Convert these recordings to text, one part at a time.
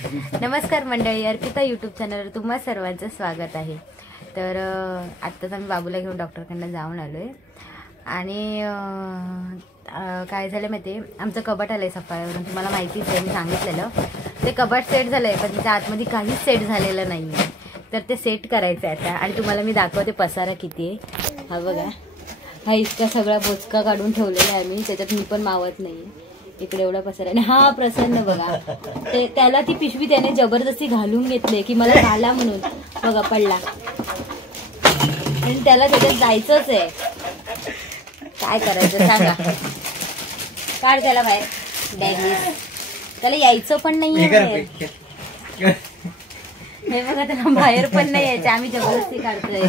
नमस्कार मंडळी, अर्पिता यूट्यूब चॅनलवर तुम्हा सर्वांचं स्वागत आहे। तर आत्ताच आम्ही बाबूला घेऊन डॉक्टरकडनं जाऊन आलोय आणि काय झालं माहिती आहे, आमचं कपाट आलंय सफाईवरून, तुम्हाला माहितीच आहे, मी सांगितलेलं ते कपाट सेट झालंय पण त्याच्या आतमध्ये काहीच सेट झालेलं नाही आहे। तर ते सेट करायचं आहे आता आणि तुम्हाला मी दाखवते पसारा किती आहे। हा बघा, हा इतका सगळा बोचका काढून ठेवलेला आहे मी, त्याच्यात मी पण मावत नाही। इकडे एवढा पसारा आणि हा प्रसन्न बघा, ते त्याला ती पिशवी त्याने जबरदस्ती घालून घेतले की मला घाला म्हणून, बघा पडला आणि त्याला त्याच्यात जायचंच आहे। काय करायचं सांगा, काढ त्याला बाहेर, बॅगीस त्याला यायचं पण नाहीये। हे बघा, त्याला बाहेर पण नाही यायचं, आम्ही जबरदस्ती काढतोय,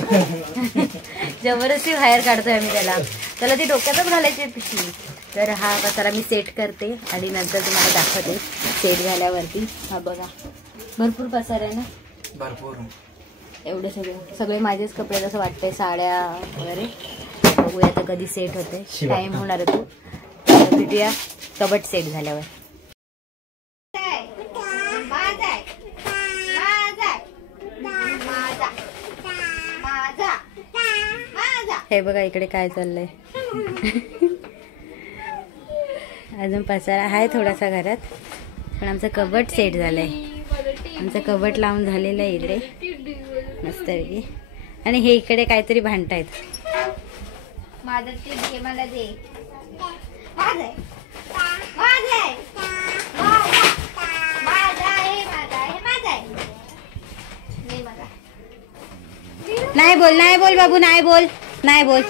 जबरदस्ती बाहेर काढतोय आम्ही त्याला ती डोक्यातच घालायची पिशवी। तर हा पसारा मी सेट करते आणि नंतर तुम्हाला दाखवते सेट झाल्यावरती। हा बघा, भरपूर पसारा आहे ना, भरपूर, एवढे सगळे माझेच कपडे, जसं वाटतंय साड्या वगैरे। बघूया आता कधी सेट होते, टाइम होणार आहे तो, भेटूया कबट सेट झाल्यावर। हे बघा इकडे काय चाललंय, अजून पसारा आहे थोडासा घरात, पण आमचं कबट सेट झालंय, आमचं कबट लावून झालेलं आहे इकडे मस्तपैकी। आणि हे इकडे काहीतरी भांडतायत, नाही बोल, नाही बोल बाबू, नाही बोल, नाही बोल।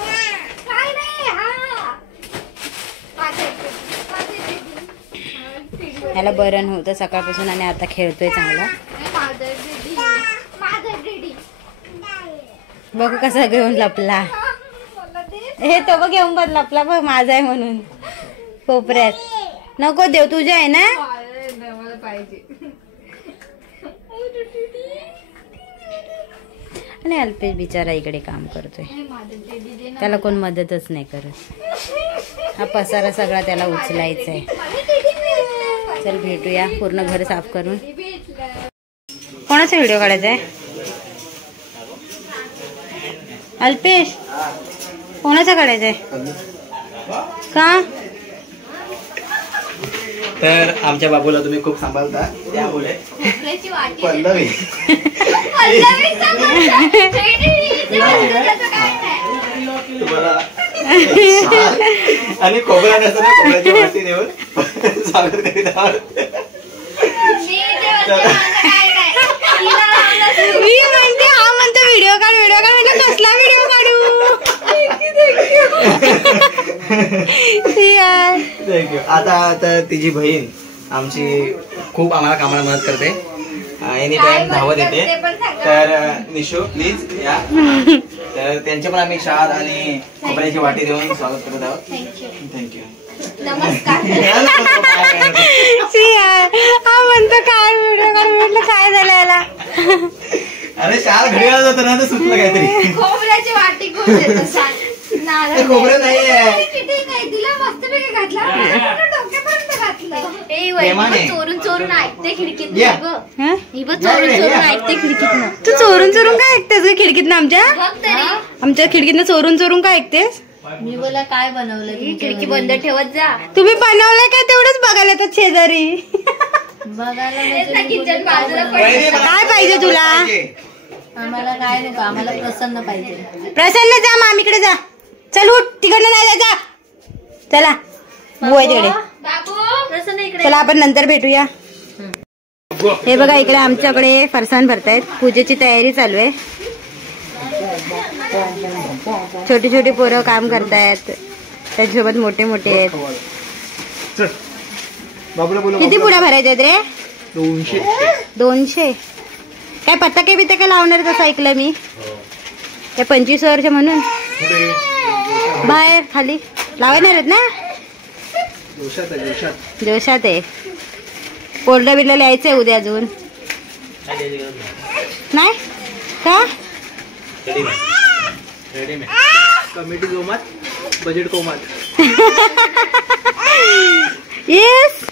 याला बरं नव्हतं सकाळपासून आणि आता खेळतोय चांगला, बघ कसा घेऊन लपला, हे तो बघ घेऊन बघ लपला, बघ माझा आहे म्हणून कोपऱ्यात। नको देव, तुझ्या आहे ना। आणि अल्पेश बिचारा इकडे काम करतोय, त्याला कोण मदतच नाही करत। हा पसारा सगळा त्याला उचलायचा आहे। चल भेटूया पूर्ण घर साफ करून। कोणाचा व्हिडिओ काढायचा आहे अल्पेश, कोणाचा काढायचा आहे का? तर आमच्या बाबूला तुम्ही खूप सांभाळता, त्यामुळे पल्लवी तुम्हाला आणि खोबरा नसताना खोबऱ्याची वाटी देऊन स्वागत करीत आहोत। मी म्हणते हा म्हणतो व्हिडिओ काढ, व्हिडिओ काढ, म्हणजे कसला व्हिडिओ काढू? थँक्यू। आता तर तिची बहीण आमची खूप आम्हाला कामाला मदत करते, एनी टाइम धावत येते। तर निशू प्लीज या। तर त्यांचे पण आम्ही शाल आणि खोबऱ्याची वाटी देऊन स्वागत करत आहोत। थँक्यू, नमस्कार। हा म्हणतो काय व्हिडिओ काढ, म्हटलं काय झालं याला? अरे शाल घडीला जातो ना, तर सुचलं काहीतरी, खोबऱ्याची वाटी खोबरं नाहीये, चोरून चोरून ऐकते खिडकीत, ऐकते खिडकीतनं। तू चोरून चोरून काय ऐकतेस ग खिडकीतनं? आमच्या खिडकीतनं चोरून चोरून काय ऐकतेस? मी बोला काय बनवलं, खिडकी बंद ठेवत जा। तुम्ही बनवलंय काय तेवढंच बघायला तर शेजारी काय पाहिजे तुला? आम्हाला काय नको, आम्हाला प्रसन्न पाहिजे। प्रसन्न जा, मामीकडे जा, चल उठ, तिकडनं नाही जा, चला बुवा तिकडे, चला आपण नंतर भेटूया। हे बघा इकडे आमच्याकडे फरसाण भरतायत, पूजेची तयारी चालू आहे। छोटी छोटी पोरं काम करतायत, त्यांच्यासोबत मोठे मोठे आहेत। किती पुड्या भरायच्या आहेत रे? 200। काय पताके बिताके लावणार तसं ऐकलं मी, काय 25 वर्ष म्हणून बाहेर खाली लावणार आहेत ना? जोशात आहे। कोरडं बिरलं लिहायचंय उद्या, अजून नाही का? कमिटी जोमात, बजेट कोमात। येस,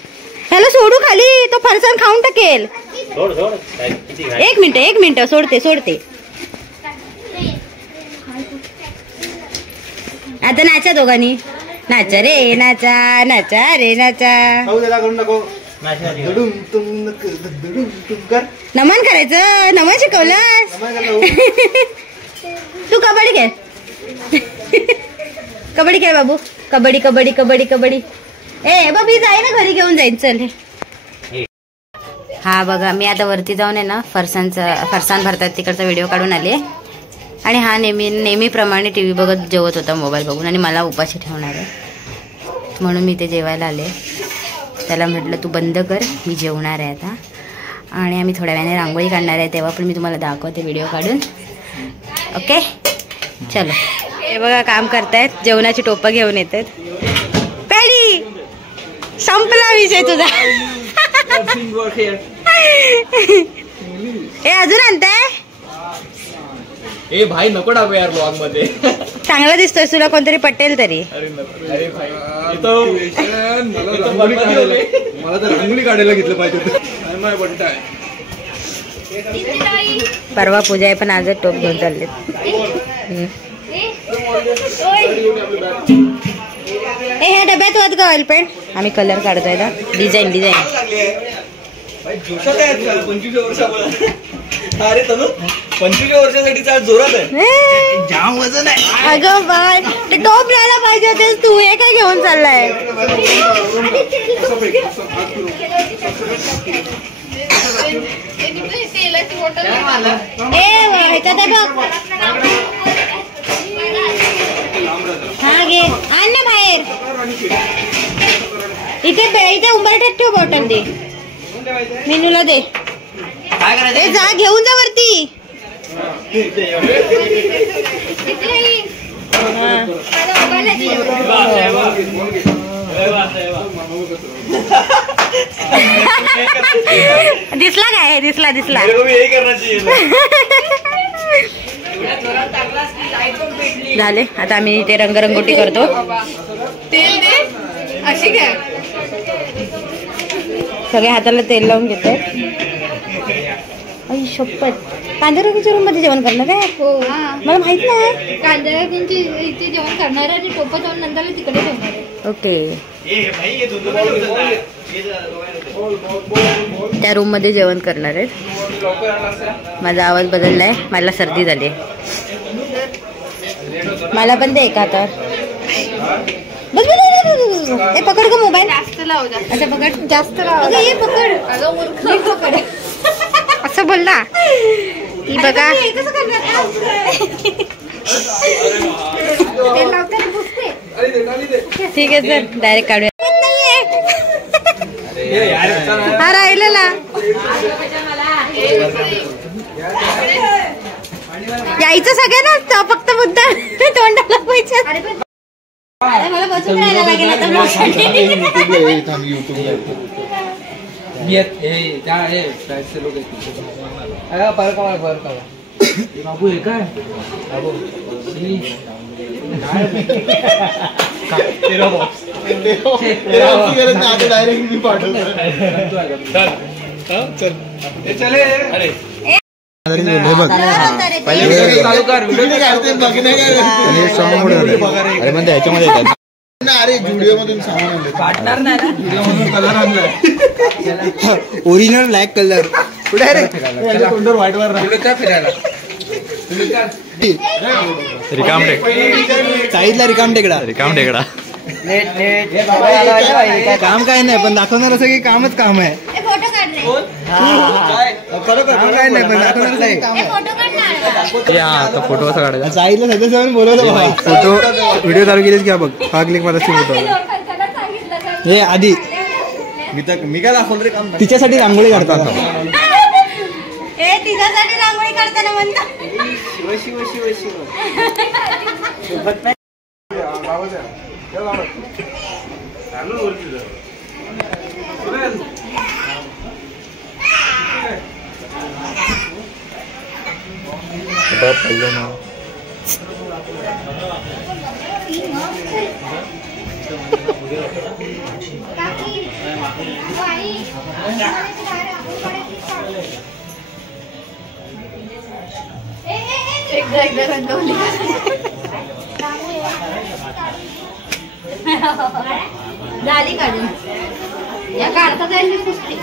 ह्याला सोडू खाली, तो फरसाण खाऊन टाकेल। एक मिनिट सोडते. आता नाचा दोघांनी. नाचा रे नाचा रे नाचा. नमन करायचं. नमन शिकवलंस. तू कबड्डी खेळ. कबड्डी खेळ बाबू. कबड्डी. ए बाबी जाई ना घरी घेऊन जाईन. चल. हा बघा मी आता वरती जाऊन आहे ना फरसाण भरतात तिकडचा व्हिडिओ काढून आले. आणि हा नेहमीप्रमाणे टी व्ही बघत जेवत होता मोबाईल बघून. आणि मला उपाशी ठेवणार आहे म्हणून मी ते जेवायला आले. त्याला म्हटलं तू बंद कर मी जेवणार आहे आता. आणि आम्ही थोड्या वेळाने रांगोळी काढणार आहे तेव्हा पण मी तुम्हाला दाखवते व्हिडिओ काढून. ओके चलो. हे बघा काम करतायत. जेवणाची टोपं घेऊन येतात. पेडी संपला विषय तुझा. हे अजून आणताय. ए भाई नको टाकू यार ब्लॉग मध्ये. चांगला दिसतोय तुला कोणतरी पटेल तरी. मला तर रांगोळी काढायला घेतलं पाहिजे. परवा पूजा आहे पण आजच टोप घेऊन चालले. ह्या डब्यात होत का ऑइल पेंट. आम्ही कलर काढतोय ना. डिझाईन 25 वर्षामुळे. अरे तनु 25 वर्षासाठी चाल जोरात आहे. जाम वजन आहे. अगं बाय ते टोप घ्यायला पाहिजे होते तू. हे काय घेऊन चाललाय. हा घे आण ना बाहेर. इथे उंबरठ्यात ठेव बॉटल. दे मेनूला दे. काय करायचं. जा घेऊन जा वरती. दिसला काय. दिसला झाले. आता आम्ही ते रंगरंगोटी करतो. तेल दे अशी काय. सगळे हाताला तेल लावून घेतो. आई शपथ. कांद्याच्या रूम मध्ये जेवण करणार काय. हो मला माहित नाही. कांद्याचे इथे जेवण करणार आहे आणि टोपा जाऊन नंतर तिकडे ठेवणार आहे. ओके. त्या रूम मध्ये जेवण करणार आहेत. माझा आवाज बदललाय. मला सर्दी झाली. मला पण दे का तर. बस हे पकड का मोबाईल. जास्त लावू द्या. अच्छा पकड. जास्त लावू. ये पकड. अगं मूर्ख पकड. असं बोलला ती बघा. ठीक आहे सर डायरेक्ट काढूया. हा राहिलेला यायचं सगळ्यांना फक्त मुद्दा तोंडाला पैसे. मला बसून राहायला लागेल आता. बाबू हे काय बाबू डायरेक्ट मी पाठवतो. अरे जुडिओ मधून सामान आणलं. ओरिजिनल ब्लॅक कलर कुठे आहे रे. तोंडवर व्हाईट वर फिरायला. साईडला रिकाम टेकडा. काम काय नाही पण दाखवणार असं की कामच काम आहे. काय नाही पण दाखवणार फोटो कसा काढायचा. साईडला सध्या जाऊन बोलवलं. फोटो व्हिडिओ चालू केलीस घ्या बघ. हा क्लिक मला फोटो. हे आधी मी काय दाखवलं रे काम. तिच्यासाठी रांगोळी काढतात. तिच्यासाठी रांगोळी काढताना म्हणता. झाली काढून या काढता जाईल पुसते.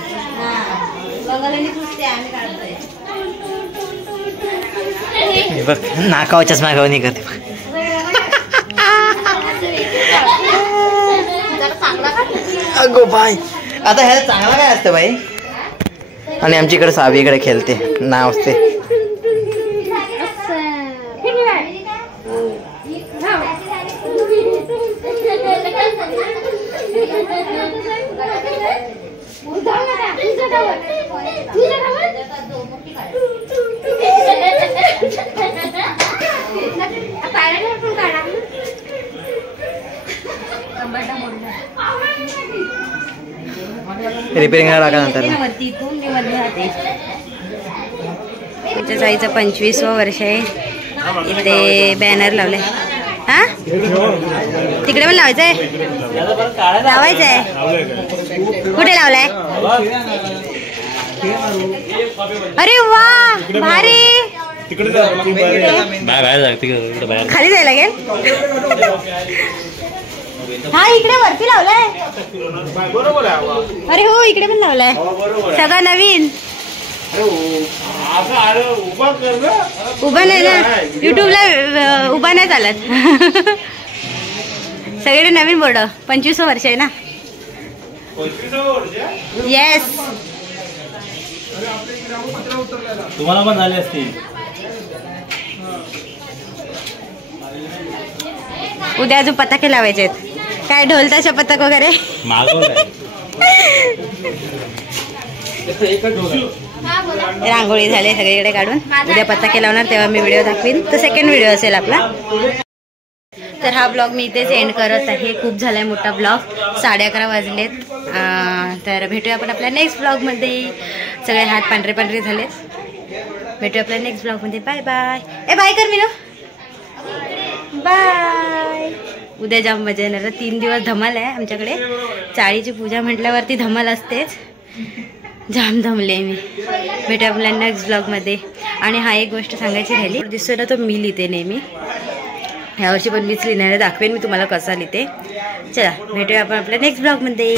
बंगाली पुसते आम्ही काढतोय. बघ नाकावर चष्मा घालून हे करते. अगो बाय आता ह्याला चांगला काय असतं बाई. आणि आमच्याकडे सावीकडे खेळते नाव असते. रिपेअरिंग टाका नंतर. आमच्या ताईचं 25वं वर्ष आहे. इथे बॅनर लावले. हा तिकडे पण लावायचंय. लावायचंय कुठे लावलाय. अरे वा भारी. खाली जायला लागेल. हा इकडे वरती लावलाय. अरे हो इकडे पण लावलाय. सगळं नवीन. उभा नाही ना युट्यूबला उभा नाही चालत. सगळे नवीन बोर्ड. 25वं वर्ष आहे ना. येस तुम्हाला पण झाले असतील. उद्या अजून पताके लावायचे आहेत. काय ढोलताशा पतक वगैरे रांगोळी झाली सगळीकडे काढून. उद्या पताके लावणार तेव्हा मी व्हिडिओ दाखवीन. तो सेकंड व्हिडिओ असेल आपला. तर हा ब्लॉग मी इथेच एंड करत आहे. खूप झालाय मोठा ब्लॉग. 11:30 वाजलेत. तर भेटूया आपण आपल्या नेक्स्ट ब्लॉगमध्ये. सगळे हात पांढरे पांढरे झालेत. भेटूया आपल्या नेक्स्ट ब्लॉगमध्ये. Bye bye. ए बाय कर मी ना. बाय. उद्या जाम मजा येणार. 3 दिवस धमाल आहे आमच्याकडे. चाळीची पूजा म्हटल्यावरती धमाल असतेच. जाम धमले मी. भेटूया आपल्या नेक्स्ट ब्लॉगमध्ये. आणि हा एक गोष्ट सांगायची राहिली. दिसतोय ना तो मी लिहिते नेहमी. ह्यावर्षी पण मीच लिहिणार. दाखवेन मी तुम्हाला कसा लिहिते. चला भेटूया आपण आपल्या नेक्स्ट ब्लॉगमध्ये.